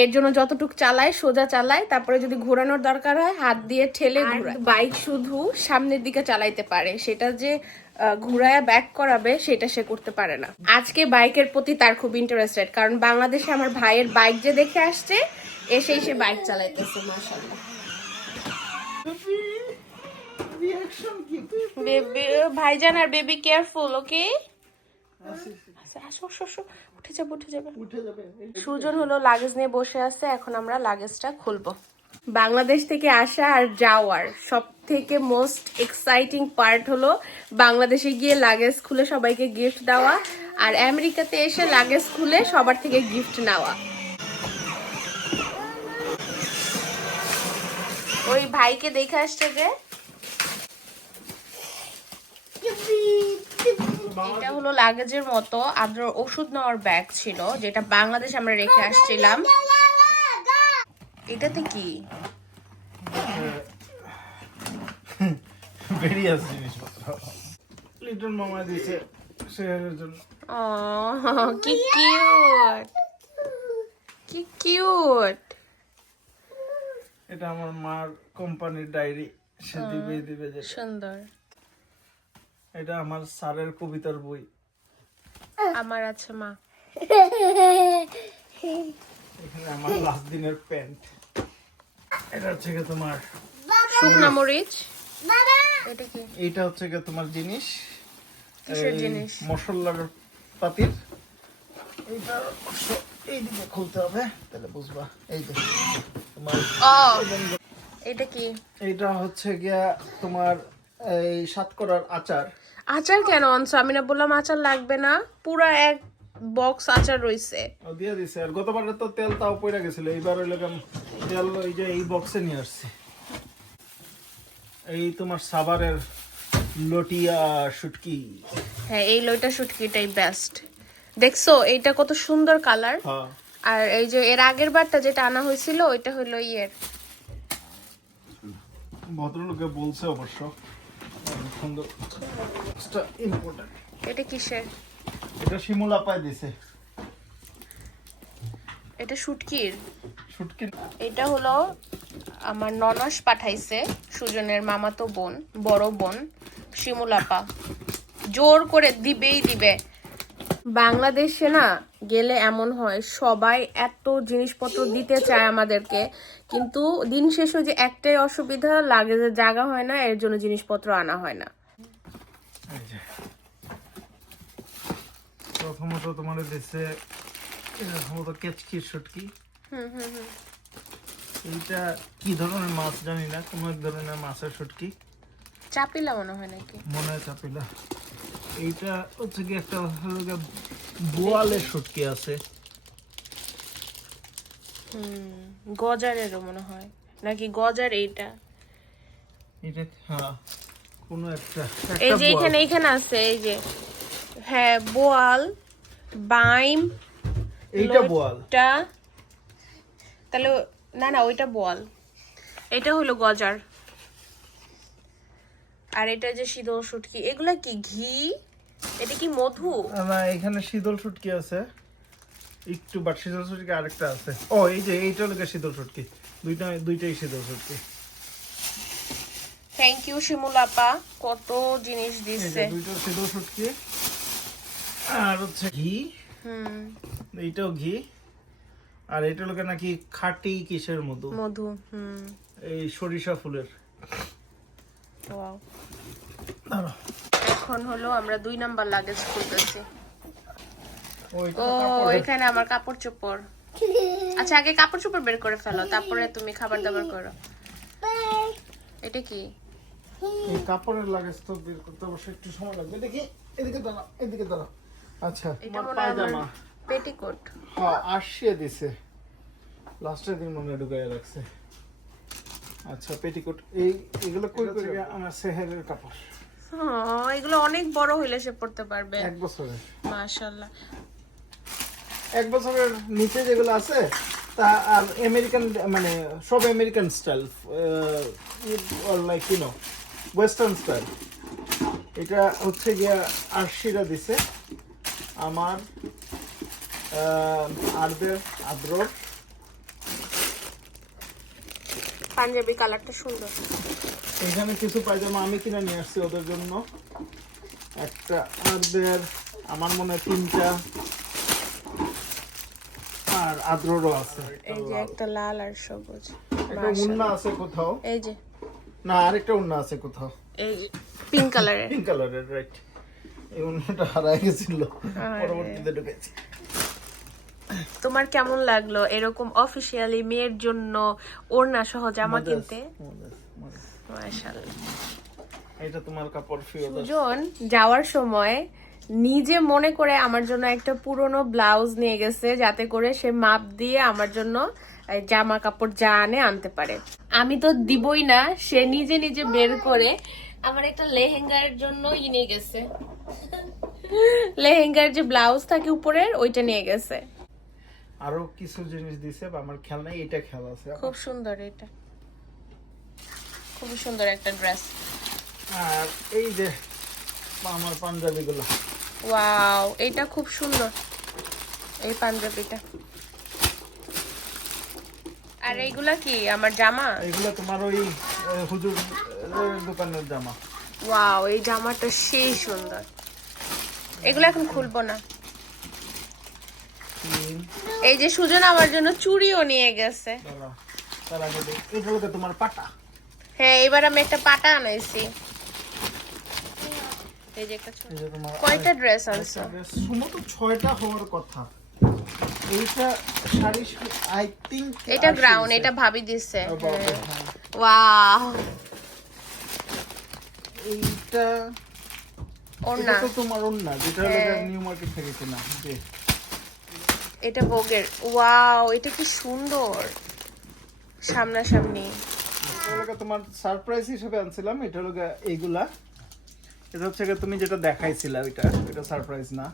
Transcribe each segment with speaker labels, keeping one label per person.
Speaker 1: এর জন্য যতটুকু চালায় সোজা চালায় তারপরে যদি ঘোরানোর দরকার হয় হাত দিয়ে ঠেলে ঘোরায়। বাইক শুধু সামনের দিকে চালাইতে পারে সেটা যে ঘুরায়া ব্যাক করাবে সেটা সে করতে পারে না। আজকে বাইকের প্রতি তার খুব ইন্টারেস্টেড কারণ বাংলাদেশে আমার ভাইয়ের বাইক যে দেখে আসছে এসেই সে বাইক চালাইতেছে মাশাআল্লাহ। বেবি ভাইজান আর বেবি কেয়ারফুল ওকে আসো আসো আসো। উঠে যাব উঠে যাবে।
Speaker 2: উঠে যাবে।
Speaker 1: সুজন হলো লাগেজ নিয়ে বসে আছে এখন আমরা লাগেজটা খুলবো। বাংলাদেশ থেকে আসা আর যাওয়ার সব থেকে মোস্ট এক্সাইটিং পার্ট হলো বাংলাদেশে গিয়ে লাগেজ খুলে সবাইকে গিফট দেওয়া আর আমেরিকাতে এসে লাগেজ খুলে সবার থেকে গিফট নেওয়া। ওই ভাইকে দেখে আসছে যে? এটা হলো লাগেজের মতো আদ্র ওষুধ নেওয়ার ব্যাগ ছিল যেটা বাংলাদেশ আমরা রেখে আসছিলাম। এটাতে কি?
Speaker 2: বেরিয়ে আসছে জিনিসপত্র। লিটন মামা দিয়েছে শেয়ারের জন্য।
Speaker 1: ও কি কিউট কি কিউট
Speaker 2: এটা আমার মার কোম্পানির ডায়েরি সে দিবে দিবে
Speaker 1: সুন্দর।
Speaker 2: এটা আমার স্যারের কবিতার বই।
Speaker 1: আমার আছে মা।
Speaker 2: এখানে আমার লাস্ট দিনের প্যান্ট এটা হচ্ছে গিয়ে তোমার
Speaker 1: শুকনা মরিচ। এটা কি?
Speaker 2: এইটা হচ্ছে গিয়ে তোমার জিনিস।
Speaker 1: কিসের জিনিস?
Speaker 2: মশলার পাতির এইটা অবশ্য এইদিকে খুলতে হবে তাহলে বুঝবা। এই যে তোমার
Speaker 1: এটা কি?
Speaker 2: এইটা হচ্ছে গিয়া তোমার এই সাতকরার আচার।
Speaker 1: আচার কেন আনছো? আমি না বললাম আচার লাগবে না। পুরা এক বক্স আচার রইছে।
Speaker 2: ও দিয়ে দিছে। আর গতবারে তো তেল তাও পড়ে গেছিল। এইবার হইলে তেল ওই যে এই বক্সে নিয়ে আসছি। এই তোমার সাভারের লটিয়া শুটকি।
Speaker 1: হ্যাঁ এই লইটা শুটকিটাই বেস্ট দেখছ এইটা কত সুন্দর কালার
Speaker 2: হ্যাঁ।
Speaker 1: আর এই যে এর আগের বারটা যেটা আনা হয়েছিল ওইটা হলো ইয়ের।
Speaker 2: ভদ্রলোকে বলছে অবশ্য।
Speaker 1: এটা কিসের?
Speaker 2: এটা শিমুলা পায় দিছে।
Speaker 1: এটা শুটকির
Speaker 2: শুটকি
Speaker 1: এটা হলো আমার ননস পাঠাইছে সুজনের মামাতো বোন বড় বোন শিমুলাপা জোর করে দিবেই দিবে। বাংলাদেশে না গেলে এমন হয় সবাই এত জিনিসপত্র দিতে চায় আমাদেরকে কিন্তু দিন শেষে যে একটাই অসুবিধা লাগে যে জায়গা হয় না এর জন্য জিনিসপত্র আনা হয় না।
Speaker 2: প্রথমত তোমার দিছে এটা কেচকি শুটকি। এইটা কি ধরনের মাছ জানি না কোনো এক ধরনের মাছের শুটকি।
Speaker 1: চাপিলা মনে হয় নাকি?
Speaker 2: মনে হয় চাপিলা। এইটা হচ্ছে কি একটা বোয়ালের শুটকি আছে।
Speaker 1: হুম গজারেরও মনে হয়। নাকি গজার এইটা?
Speaker 2: এটা হ্যাঁ কোনো একটা
Speaker 1: এই যে এখানে এখানে আছে এই যে হ্যাঁ বোয়াল বাইম
Speaker 2: এইটা বোয়াল।
Speaker 1: তাহলে না না ওইটা বোয়াল। এটা হলো গজার। আর এটা যে শীতল শুটকি এগুলা কি ঘি? এটা কি মধু?
Speaker 2: না এখানে শীতল শুটকি আছে। একটু বাট শীতল শুটকি আরেকটা আছে। ও এই যে এইটা হলো গিয়ে শীতল শুটকি। দুইটা দুইটাই শীতল শুটকি।
Speaker 1: থ্যাংক ইউ শিমুলাপা কত জিনিস দিচ্ছে
Speaker 2: দুইটা শীতল শুটকি। আর হচ্ছে ঘি।
Speaker 1: হুম।
Speaker 2: এইটাও ঘি। আর এটা গিয়ে নাকি খাটি কিসের মধু?
Speaker 1: মধু হুম।
Speaker 2: এই সরিষা ফুলের।
Speaker 1: এখন হলো আমরা দুই নাম্বার লাগেজ খুলতেছি। ও এখানে আমার কাপড় চোপড়। আচ্ছা আগে কাপড় চোপড় বের করে ফেলো তারপরে তুমি খাবার দাবার করো এটা কি?
Speaker 2: এই কাপড়ের লাগেজ তো বের করতে অবশ্য একটু সময় লাগবে। দেখি এদিকে দাঁড়া এদিকে দাঁড়া আচ্ছা
Speaker 1: এটা
Speaker 2: তোমার পায়জামা।
Speaker 1: পেটিকোট
Speaker 2: হ্যাঁ আসিয়ে দিছে। লাস্টের দিন মনে ঢুকাইয়া রাখছে। আচ্ছা পেটিকোট। এই এগুলো কই করে আমার সেহেরের কাপড়?
Speaker 1: হ্যাঁ এগুলো অনেক বড় হইলে সে পড়তে পারবে।
Speaker 2: এক বছরের।
Speaker 1: মাশাআল্লাহ।
Speaker 2: এক বছরের নিচে যেগুলো আছে তা আর আমেরিকান মানে সব American style like you know western style এটা হচ্ছে গিয়া আশিরা দিছে। আমার আহ, আরবের আদ্রর
Speaker 1: পাঞ্জাবি কালারটা সুন্দর।
Speaker 2: এখানে কিছু পায়জামা আমি কিনে নিয়ে আসছি ওদের জন্য। একটা আর আমার মনে হয় তিনটা। আর আদ্ররও আছে।
Speaker 1: এই যে একটা লাল আর সবুজ।
Speaker 2: একটা উন্না আছে কোথাও?
Speaker 1: এই যে।
Speaker 2: না আরেকটা উন্না আছে কোথাও?
Speaker 1: এই পিঙ্ক কালারের।
Speaker 2: পিঙ্ক কালারের রাইট। এই উন্নাটা হারাই গেছিল। পরবর্তীতে ঢুকেছি।
Speaker 1: তোমার কেমন লাগল? এরকম অফিসিয়ালি মেয়ের জন্য ওড়না সহ জামা কিনতে?
Speaker 2: এটা তোমার কাপড়
Speaker 1: সুজন যাওয়ার সময় নিজে মনে করে আমার জন্য একটা পুরনো ব্লাউজ নিয়ে গেছে যাতে করে সে মাপ দিয়ে আমার জন্য জামা কাপড় যা আনে আনতে পারে। আমি তো দিবই না সে নিজে নিজে বের করে আমার একটা লেহেঙ্গার জন্য ই নিয়ে গেছে। লেহেঙ্গার যে ব্লাউজ থাকে উপরের ওইটা নিয়ে গেছে।
Speaker 2: আরও কিছু জিনিস দিছে বা আমার খেয়াল নাই এটা খেয়াল আছে।
Speaker 1: খুব সুন্দর এটা। খুবই সুন্দর একটা ড্রেস
Speaker 2: আর এই যে আমার পাঞ্জাবি গুলো
Speaker 1: ওয়াও এটা খুব সুন্দর এই পাঞ্জাবিটা। আর এইগুলা কি আমার জামা?
Speaker 2: এগুলো তোমার ওই হুজুর দোকানের জামা।
Speaker 1: ওয়াও এই জামাটা সেই সুন্দর। এগুলো এখন খুলবো না। এই যে সুজন আমার জন্য চুড়িও নিয়ে গেছে।
Speaker 2: তোমার পাটা।
Speaker 1: হ্যাঁ এবার আমি একটা পাটা আনাইছি। এই যে একটা কয়টা ড্রেস আনছো?
Speaker 2: সমত ছয়টা হওয়ার কথা। এইটা শাড়ি আই থিঙ্ক
Speaker 1: এটা গ্রাউন্ড এটা ভাবি দিছে। ওয়াও
Speaker 2: এইটা
Speaker 1: ওড়না।
Speaker 2: তো তোমার ওন্না যেটা হলো
Speaker 1: হ্যাঁ।
Speaker 2: নিউ মার্কেট থেকে কেনা
Speaker 1: এটা ভোগের। ওয়াও এটা কি সুন্দর। সামনাসামনি।
Speaker 2: তোমার সারপ্রাইজ হিসেবে আনছিলাম এটা হলো এইগুলা। এটা হচ্ছে তুমি যেটা দেখাইছিলা ওইটা। এটা সারপ্রাইজ না।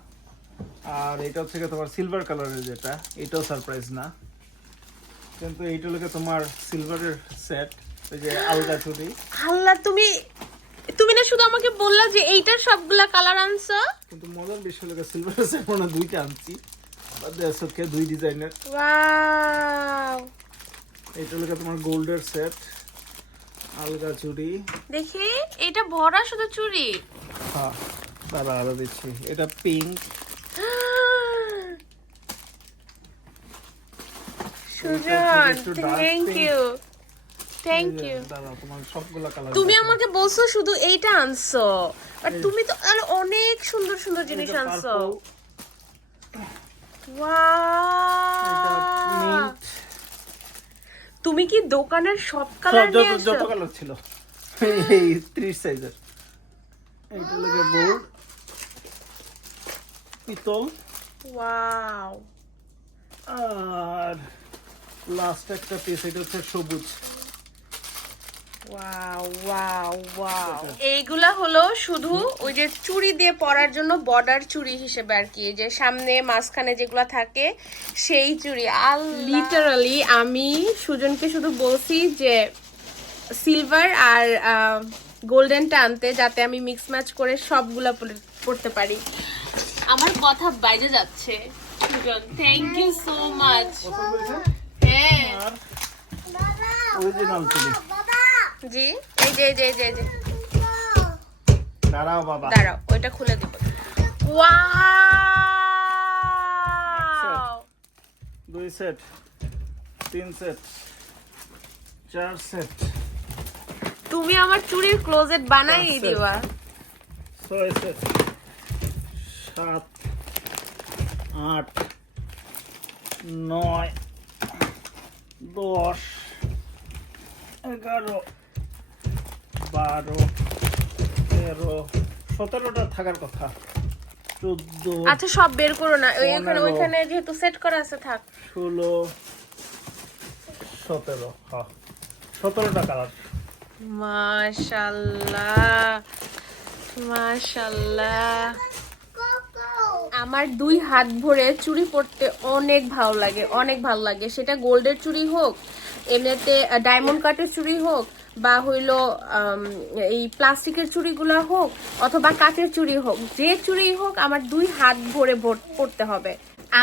Speaker 2: আর এটা হচ্ছে তোমার সিলভার কালারের যেটা এটাও সারপ্রাইজ না। কিন্তু এইটা গিয়ে তোমার সিলভারের সেট ওই যে আলগা চুরি
Speaker 1: আল্লাহ তুমি তুমি না শুধু আমাকে বললা যে এইটার সবগুলা কালার আনছো?
Speaker 2: কিন্তু মজার বিষয় হলো সিলভারের সেট মনে দুইটা আনছি। দেড়শোকে দুই ডিজাইনের। হলো তোমার গোল্ডের সেট আলগা চুড়ি।
Speaker 1: দেখি এটা ভরা শুধু চুড়ি?
Speaker 2: হ্যাঁ আরও দিচ্ছি। এটা pink
Speaker 1: Sujan thank you thank you তুমি আমাকে বলছো শুধু এইটা আনছো আর তুমি তো আরও অনেক সুন্দর সুন্দর জিনিস আনছো। তুমি কি দোকানের সব কালার নিয়ে
Speaker 2: যত যত কালার ছিল। এই ত্রিশ সাইজের এইটা লাগে গোল্ড পিতল।
Speaker 1: ওয়াও
Speaker 2: আর লাস্ট একটা পিস এটা হচ্ছে সবুজ।
Speaker 1: এইগুলা হলো শুধু ওই যে চুড়ি দিয়ে পরার জন্য বর্ডার চুড়ি হিসেবে আর কি যে সামনে মাঝখানে যেগুলা থাকে সেই চুড়ি। আল লিটারালি আমি সুজনকে শুধু বলছি যে সিলভার আর গোল্ডেনটা আনতে যাতে আমি মিক্স ম্যাচ করে সবগুলা পরে- পরতে পারি। আমার কথা বাইরে যাচ্ছে Sujan. Thank you so much হ্যাঁ।
Speaker 2: অরিজিনাল
Speaker 1: জি এই যে এই যে এই যে এই যে।
Speaker 2: দাঁড়াও বাবা।
Speaker 1: দাঁড়াও ওইটা খুলে দিব। ওয়াও
Speaker 2: দুই সেট তিন সেট চার সেট।
Speaker 1: তুমি আমার চুরির ক্লোজেট বানাই। দিবা।
Speaker 2: ছয় সেট সাত আট নয় দশ এগারো বারো তেরো সতেরোটা থাকার কথা। চোদ্দ
Speaker 1: আচ্ছা সব বের করো না। ওই এখানে
Speaker 2: পনেরো।
Speaker 1: ওইখানে যেহেতু সেট করা আছে থাক।
Speaker 2: ষোলো সতেরো হ্যাঁ সতেরোটা কালার
Speaker 1: মাশাল্লাহ মাশাল্লাহ। আমার দুই হাত ভরে চুড়ি পরতে অনেক ভালো লাগে অনেক ভালো লাগে। সেটা গোল্ডের চুড়ি হোক এমনিতে ডায়মন্ড কাটের চুড়ি হোক বা হইল এই প্লাস্টিকের চুড়িগুলো হোক অথবা কাঠের চুড়ি হোক, যে চুড়ি হোক আমার দুই হাত ভরে পরতে হবে।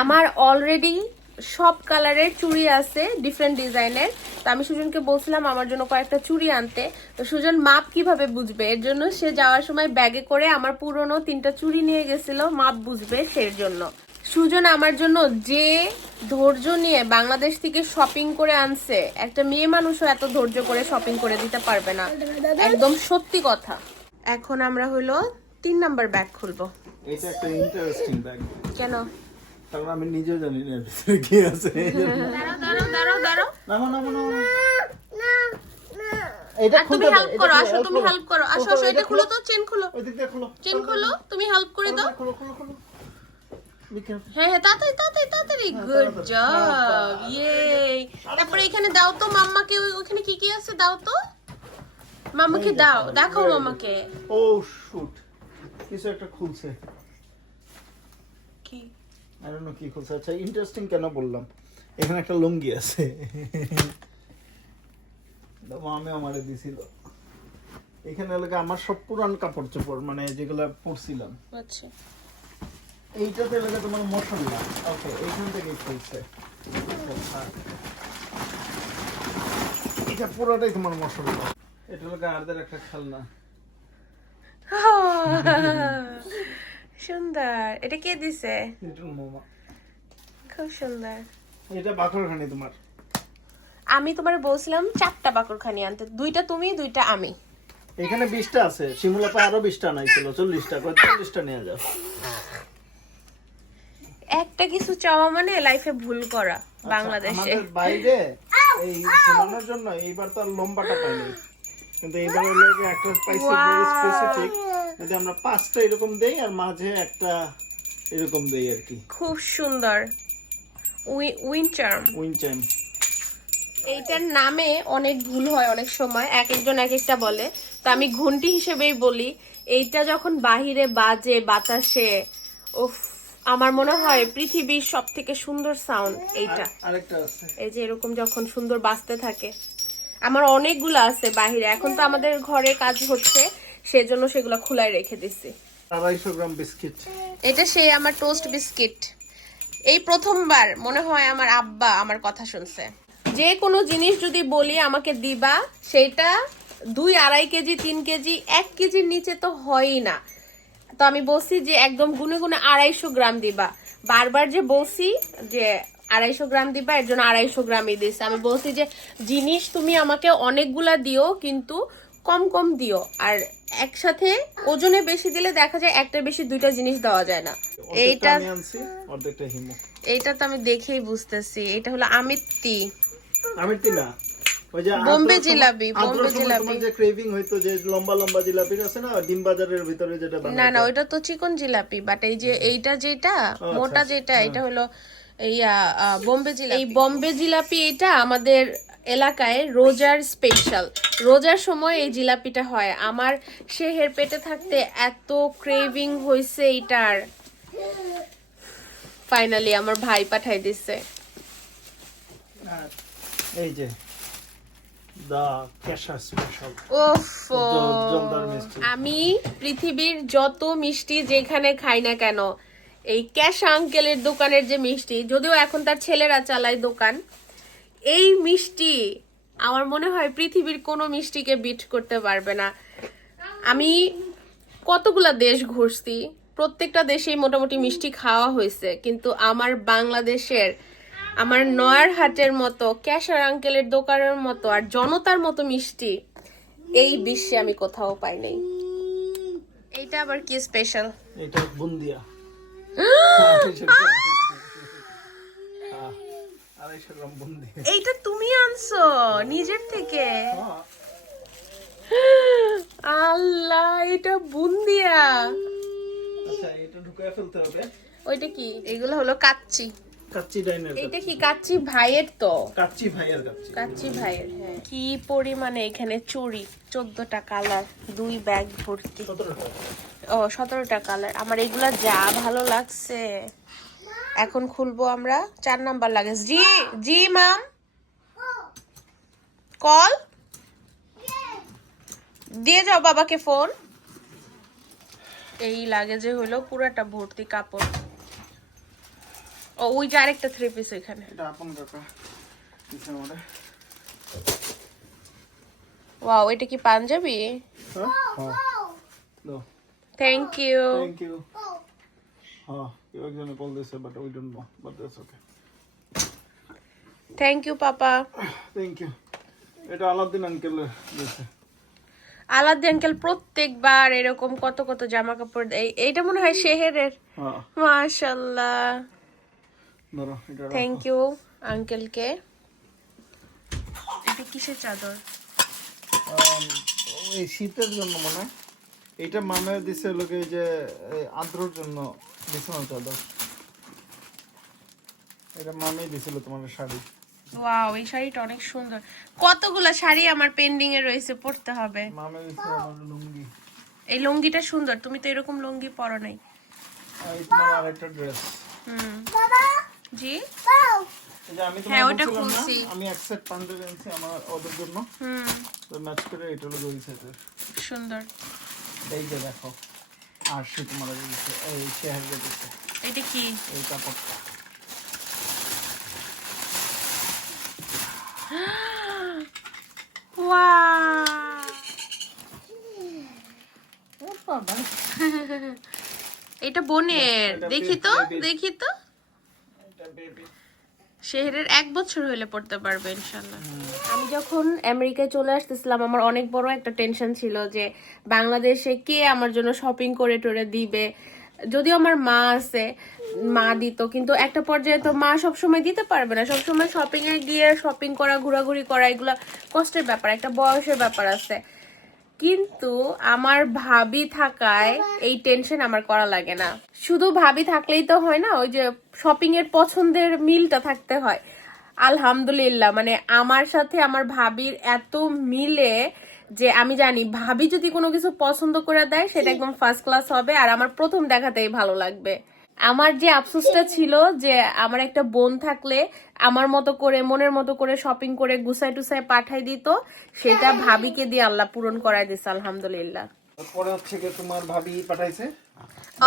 Speaker 1: আমার অলরেডি সব কালারের চুড়ি আছে ডিফারেন্ট ডিজাইনের তো আমি সুজনকে বলছিলাম আমার জন্য কয়েকটা চুড়ি আনতে। তো সুজন মাপ কীভাবে বুঝবে? এর জন্য সে যাওয়ার সময় ব্যাগে করে আমার পুরনো তিনটা চুড়ি নিয়ে গেছিল, মাপ বুঝবে সেই জন্য। সুজন আমার জন্য যে ধৈর্য নিয়ে বাংলাদেশ থেকে শপিং করে আনছে একটা মেয়ে মানুষও এত ধৈর্য করে শপিং করে দিতে পারবে না। একদম সত্যি কথা। এখন আমরা হলো তিন নাম্বার ব্যাগ খুলবো।
Speaker 2: এটা একটা ইন্টারেস্টিং ব্যাগ
Speaker 1: কেন?
Speaker 2: কারণ আমি নিজেও জানি না ভিতরে কি আছে।
Speaker 1: দাঁড়াও দাঁড়াও দাঁড়াও
Speaker 2: নামো নামো নামো। এটা
Speaker 1: তুমি হেল্প করো আসো তুমি হেল্প করো। আসো আসো এটা খুলো তো চেন খুলো।
Speaker 2: ওই দিক দিয়ে খুলো।
Speaker 1: চেন খুলো তুমি হেল্প করে দাও।
Speaker 2: খুলো খুলো খুলো.
Speaker 1: হ্যাঁ হ্যাঁ তাড়াতাড়ি তাড়াতাড়ি তাড়াতাড়ি। গুড জব ইয়ে তারপরে এখানে দাও তো মাম্মাকে ওখানে কি কি আছে? দাও তো। মাম্মাকে দাও মাম্মাকে।
Speaker 2: ও শুট কিছু একটা খুলছে।
Speaker 1: কি?
Speaker 2: আই ডোন্ট নো কি খুলছে। আচ্ছা ইন্টারেস্টিং কেন বললাম? এখানে একটা লুঙ্গি আছে। এটা মামে আমারে দিছিল। এখানে আমার সব পুরান কাপড় চোপড় মানে যেগুলা পরছিলাম।
Speaker 1: আচ্ছা।
Speaker 2: এইটাতে এলাকা তোমার মশলা ওকে এইখান থেকে খুলছে। এটা পুরোটাই তোমার মশলা এটা এলাকা আরদের একটা খেলনা।
Speaker 1: সুন্দর। এটা কে দিছে?
Speaker 2: Little momma.
Speaker 1: খুব সুন্দর।
Speaker 2: এটা বাকরখানি তোমার।
Speaker 1: আমি তোমার বলছিলাম চারটা বাকরখানি আনতে। দুইটা তুমি দুইটা আমি।
Speaker 2: এখানে বিশটা আছে। শিমুলাপা আরও বিশটা নাইছিল চল্লিশটা। করে চল্লিশটা নিয়ে যাও।
Speaker 1: একটা কিছু চাওয়া মানে লাইফে ভুল করা
Speaker 2: আচ্ছা,
Speaker 1: বাংলাদেশে।
Speaker 2: বাইরে এই ঘুমানোর জন্য এইবার তো আর লম্বাটা পাইনি। কিন্তু এইবার হলো যে একটা পাইছি স্পেসিফিক যদি আমরা পাঁচটা এরকম দেই আর মাঝে একটা এরকম দেই আর কি।
Speaker 1: খুব সুন্দর। Win charm.
Speaker 2: উইন চাইম
Speaker 1: এইটার নামে অনেক ভুল হয় অনেক সময় এক একজন এক একটা বলে। তো আমি ঘন্টি হিসেবেই বলি এইটা যখন বাহিরে বাজে বাতাসে উফ আমার মনে হয় পৃথিবীর সব থেকে সুন্দর সাউন্ড এইটা।
Speaker 2: আরেকটা আছে।
Speaker 1: এই যে এরকম যখন সুন্দর বাজতে থাকে। আমার অনেকগুলো আছে বাহিরে। এখন তো আমাদের ঘরে কাজ হচ্ছে সেজন্য সেগুলো খোলায় রেখে দিছি।
Speaker 2: আড়াইশো গ্রাম বিস্কিট।
Speaker 1: এটা সেই আমার টোস্ট বিস্কিট এই প্রথমবার মনে হয় আমার আব্বা আমার কথা শুনছে। যে কোনো জিনিস যদি বলি আমাকে দিবা সেটা দুই আড়াই কেজি তিন কেজি এক কেজির নিচে তো হয়ই না। তো আমি বলছি যে একদম গুনে গুনে আড়াইশো গ্রাম দিবা। বারবার যে বলছি যে আড়াইশো গ্রাম দিবা এর জন্য আড়াইশো গ্রামই দিছে আমি বলছি যে জিনিস তুমি আমাকে অনেকগুলা দিও কিন্তু কম কম দিও। আর একসাথে ওজনে বেশি দিলে দেখা যায় একটা বেশি দুইটা জিনিস দেওয়া যায় না। এইটা এইটা তো আমি দেখেই বুঝতেছি। এটা হলো আমিত্তি।
Speaker 2: আমি না। ওই যে
Speaker 1: বোম্বে জিলাপি, বোম্বে জিলাপি।
Speaker 2: যে ক্রেভিং হইতো যে লম্বা লম্বা জিলাপি আছে না ডিম বাজারের ভিতরে যেটা বানায়
Speaker 1: না না ওইটা তো চিকন জিলাপি বাট এই যে এইটা যেটা মোটা যেটা এটা হলো বোম্বে জিলাপি। এই বোম্বে জিলাপি এটা আমাদের এলাকায় রোজার স্পেশাল রোজার সময় এই জিলাপিটা হয়। আমার শেহের পেটে থাকতে এত ক্রেভিং হয়েছে এইটার। ফাইনালি আমার ভাই পাঠাই দিছে।
Speaker 2: এই যে দা ক্যাশা স্পেশাল
Speaker 1: ওফ
Speaker 2: জল- জলদার মিষ্টি।
Speaker 1: আমি পৃথিবীর যত মিষ্টি যেখানে খাই না কেন এই ক্যাশা আঙ্কেলের দোকানের যে মিষ্টি যদিও এখন তার ছেলেরা চালায় দোকান এই মিষ্টি আমার মনে হয় পৃথিবীর কোনো মিষ্টিকে বিট করতে পারবে না। আমি কতগুলা দেশ ঘুরছি প্রত্যেকটা দেশেই মোটামুটি মিষ্টি খাওয়া হয়েছে কিন্তু আমার বাংলাদেশের আমার নয়ার হাটের মতো ক্যাশার আঙ্কেলের দোকানের মতো আর জনতার মতো মিষ্টি এই বিশ্বে আমি কোথাও পাই নাই। এইটা আবার কি স্পেশাল
Speaker 2: এটা বুন্দিয়া।
Speaker 1: এইটা তুমি আনছো নিজের থেকে?
Speaker 2: হ্যাঁ,
Speaker 1: আল্লাহ এটা বুন্দিয়া।
Speaker 2: আচ্ছা এটা ঢুকায় ফেলতে হবে।
Speaker 1: ওইটা কি? এগুলো হলো কাচ্চি।
Speaker 2: কাচ্চি ডাইনের
Speaker 1: এইটা কি কাচ্চি ভাইয়ের তো?
Speaker 2: কাচ্চি ভাইয়ের কাচ্চি।
Speaker 1: কাচ্চি ভাইয়ের হ্যাঁ। কি পরিমাণে এখানে চুরি? চোদ্দটা কালার দুই ব্যাগ ভর্তি। ও সতেরোটা কালার। আমার এগুলা যা ভালো লাগছে। এখন খুলবো আমরা। চার নাম্বার লাগে জি জি মাম। কল। দিয়ে যাও বাবাকে ফোন। এই লাগেজে হলো পুরাটা ভর্তি কাপড়। ও ওই যে আরেকটা থ্রি পিস ওইখানে।
Speaker 2: এটা আপন কাকা। দিছে আমারে
Speaker 1: ওয়াও এটা কি পাঞ্জাবি?
Speaker 2: হ্যাঁ? হ্যাঁ।
Speaker 1: থ্যাংক ইউ
Speaker 2: থ্যাংক ইউ হ্যাঁ কেউ একজনে কল দিয়েছে but we don't know but that's okay
Speaker 1: thank you papa.
Speaker 2: Thank you এটা আলাদিন আঙ্কেল দিয়েছে।
Speaker 1: আলাদি আঙ্কেল প্রত্যেকবার এরকম কত কত জামা কাপড় দেয়। এইটা মনে হয় শেহেরের।
Speaker 2: হ্যাঁ।
Speaker 1: মাশাল্লাহ। থ্যাংক ইউ আঙ্কেলকে এটা কিসের চাদর?
Speaker 2: এই শীতের জন্য মনে। হয় এইটা মামে দিছে লোকে যে আদ্রর জন্য বিছানা চাদর। এটা মামে দিছিল তোমার শাড়ি।
Speaker 1: ওয়াও এই শাড়িটা অনেক সুন্দর। কতগুলা শাড়ি আমার পেন্ডিং এ রয়েছে পড়তে হবে।
Speaker 2: মামে দিছে আমার লুঙ্গি।
Speaker 1: এই লুঙ্গিটা সুন্দর তুমি তো এরকম লুঙ্গি পরো নাই।
Speaker 2: আর এই তোমার আরেকটা ড্রেস
Speaker 1: হুম। জি?
Speaker 2: আমি
Speaker 1: হ্যাঁ, ওটা খুলছি।
Speaker 2: আমি এক সেট পাঞ্জাবি আনছি আমার ওদের জন্য।
Speaker 1: হুম।
Speaker 2: তো ম্যাচ করে এটা হলো দুই সেটের।
Speaker 1: সুন্দর।
Speaker 2: এই যে দেখো আর সে তোমার এই শেহার দিচ্ছে
Speaker 1: এটা কি?
Speaker 2: এই কাপড়টা।
Speaker 1: এটা বোনের।
Speaker 2: এটা
Speaker 1: দেখি তো দেখি তো।
Speaker 2: এটা
Speaker 1: শেহরের এক বছর হলে পড়তে পারবে ইনশাল্লাহ আমি যখন আমেরিকায় চলে আসতেছিলাম আমার অনেক বড় একটা টেনশন ছিল যে বাংলাদেশে কে আমার জন্য শপিং করে টরে দিবে। যদিও আমার মা আছে মা দিত কিন্তু একটা পর্যায়ে তো মা সবসময় দিতে পারবে না। সবসময় শপিং এ গিয়ে শপিং করা ঘোরাঘুরি করা এগুলা কষ্টের ব্যাপার একটা বয়সের ব্যাপার আছে। কিন্তু আমার ভাবি থাকায় এই টেনশন আমার করা লাগে না। শুধু ভাবি থাকলেই তো হয় না ওই যে শপিং এর পছন্দের মিলটা থাকতে হয়। আলহামদুলিল্লাহ মানে আমার সাথে আমার ভাবির এত মিলে যে আমি জানি ভাবি যদি কোনো কিছু পছন্দ করে দেয় সেটা একদম ফার্স্ট ক্লাস হবে আর আমার প্রথম দেখাতেই ভালো লাগবে। আমার যে আফসোসটা ছিল যে আমার একটা বোন থাকলে আমার মতো করে মনের মতো করে শপিং করে গুছাই টুসাই পাঠাই দিত সেটা ভাবিকে দিয়ে আল্লাহ পূরণ করাই দিছে আলহামদুলিল্লাহ।
Speaker 2: পরে হচ্ছে কি তোমার ভাবি পাঠাইছে?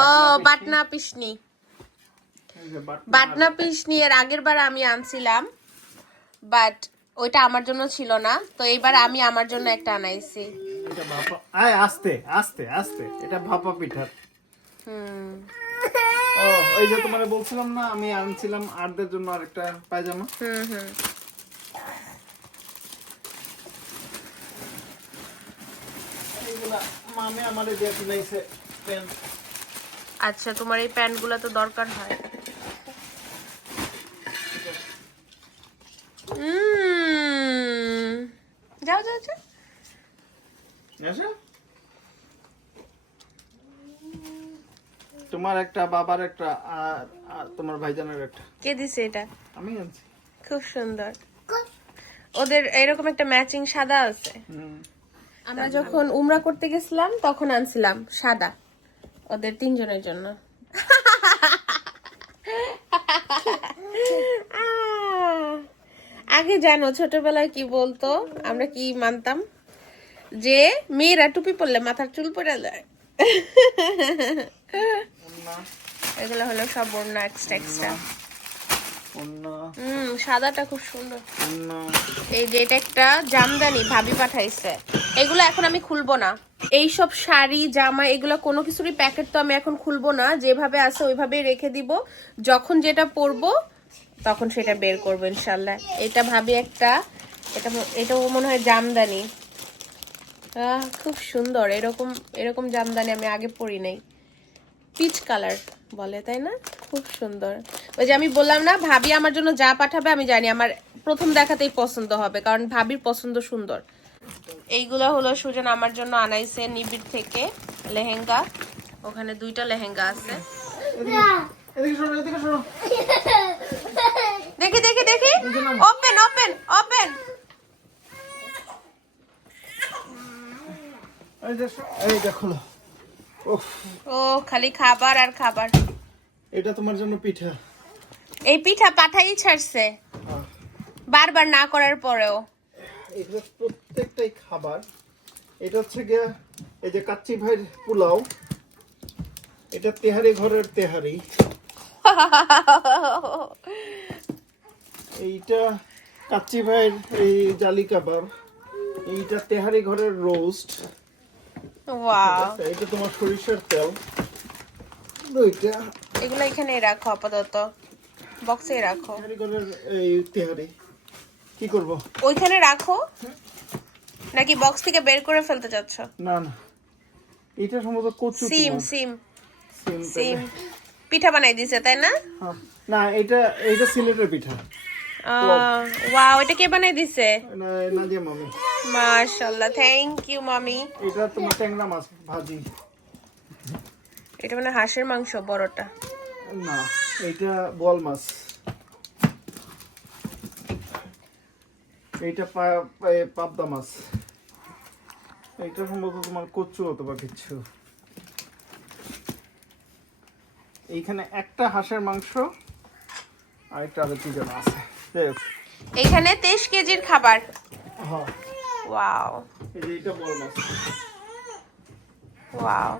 Speaker 1: ও বাটনা পিসনি। বাটনা পিসনি। এর আগের বার আমি আনছিলাম বাট ওইটা আমার জন্য ছিল না তো এইবার আমি আমার জন্য একটা আনাইছি।
Speaker 2: এটা ভাপা আয় আস্তে আস্তে আস্তে এটা ভাপা পিঠার।
Speaker 1: হুম।
Speaker 2: ওই যে তোমারে বলছিলাম না আমি আনছিলাম আরদের জন্য আরেকটা পায়জামা।
Speaker 1: হুম হুম।
Speaker 2: মামে আমারে দিয়ে কিনাইছে পেন
Speaker 1: আচ্ছা তোমার এই প্যান্টগুলো তো দরকার হয়। যাও যাও যাও।
Speaker 2: তোমার একটা বাবার একটা আর তোমার ভাইজানের একটা।
Speaker 1: কে দিছে এটা?
Speaker 2: আমি আনছি।
Speaker 1: খুব সুন্দর। ওদের এরকম একটা ম্যাচিং সাদা আছে।
Speaker 2: হুম।
Speaker 1: আমরা যখন উমরা করতে গেছিলাম তখন আনছিলাম সাদা। ওদের তিনজনের জন্য। আহ, আগে জানো ছোটবেলায় কি বলতো? আমরা কি মানতাম? যে মেয়েরা টুপি পরলে মাথার চুল পড়ে যায়। এগুলো হলো সব বর্ণ এক্সট্রা এক্সট্রা
Speaker 2: অন্য
Speaker 1: হুম সাদাটা খুব সুন্দর। এই যে এটা একটা জামদানি ভাবি পাঠাইছে। এগুলো এখন আমি খুলবো না। এই সব শাড়ি জামা এগুলো কোনো কিছুরই প্যাকেট তো আমি এখন খুলবো না। যেভাবে আছে ওইভাবেই রেখে দিব। যখন যেটা পরবো তখন সেটা বের করব ইনশাল্লাহ। এটা ভাবি একটা এটা এটাও মনে হয় জামদানি। আহ, খুব সুন্দর। এরকম এরকম জামদানি আমি আগে পরি নাই। পিচ কালার বলে, তাই না? খুব সুন্দর। ওই যে আমি বললাম না, ভাবি আমার জন্য যা পাঠাবে আমি জানি, আমার প্রথম দেখাতেই পছন্দ হবে, কারণ ভাবির পছন্দ সুন্দর। এইগুলো হলো সুজন আমার জন্য আনাইছে নিবিড় থেকে লেহেঙ্গা। ওখানে দুইটা লেহেঙ্গা আছে। দেখি দেখি দেখি। ওপেন ওপেন ওপেন
Speaker 2: এই দেখো
Speaker 1: ও খালি খাবার আর খাবার।
Speaker 2: এটা তোমার জন্য পিঠা।
Speaker 1: এই পিঠা পাঠাই ছাড়ছে। বারবার না করার পরেও।
Speaker 2: এগুলো প্রত্যেকটাই খাবার। এটা হচ্ছে গিয়ে এই যে কাচ্চি ভাইয়ের পোলাও। এটা তেহারি ঘরের তেহারি। এইটা কাচ্চি ভাইয়ের এই জালি কাবাব। এইটা তেহারি ঘরের রোস্ট। এটা তোমার সরিষার তেল। দুইটা।
Speaker 1: এগুলো এখানে রাখো আপাতত। বক্সে রাখো।
Speaker 2: এই তেহারি। কি করব?
Speaker 1: ওইখানে রাখো। নাকি বক্স থেকে বের করে ফেলতে চাচ্ছ?
Speaker 2: না না। এটা সম্ভবত কচু
Speaker 1: সিম সিম
Speaker 2: সিম
Speaker 1: সিম পিঠা বানাই দিছে তাই না?
Speaker 2: হ্যাঁ। না এটা এটা সিলেটের পিঠা।
Speaker 1: ওয়াও এটা কে বানাই দিছে?
Speaker 2: না না দিয়ে মামি।
Speaker 1: মাশাআল্লাহ থ্যাংক ইউ মামি।
Speaker 2: এটা তোমার ট্যাংরা মাছ ভাজি।
Speaker 1: এটা মানে হাঁসের মাংস বড়টা।
Speaker 2: না এটা বল মাছ। এইটা পাবদা মাছ। এইটা সম্ভবত তোমার কচু অথবা কিছু এইখানে একটা হাঁসের মাংস আর একটা আরও কি যেন আছে।
Speaker 1: এখানে তেইশ কেজির খাবার।
Speaker 2: হ্যাঁ।
Speaker 1: ওয়াও।
Speaker 2: এটা বল মাছ।
Speaker 1: ওয়াও।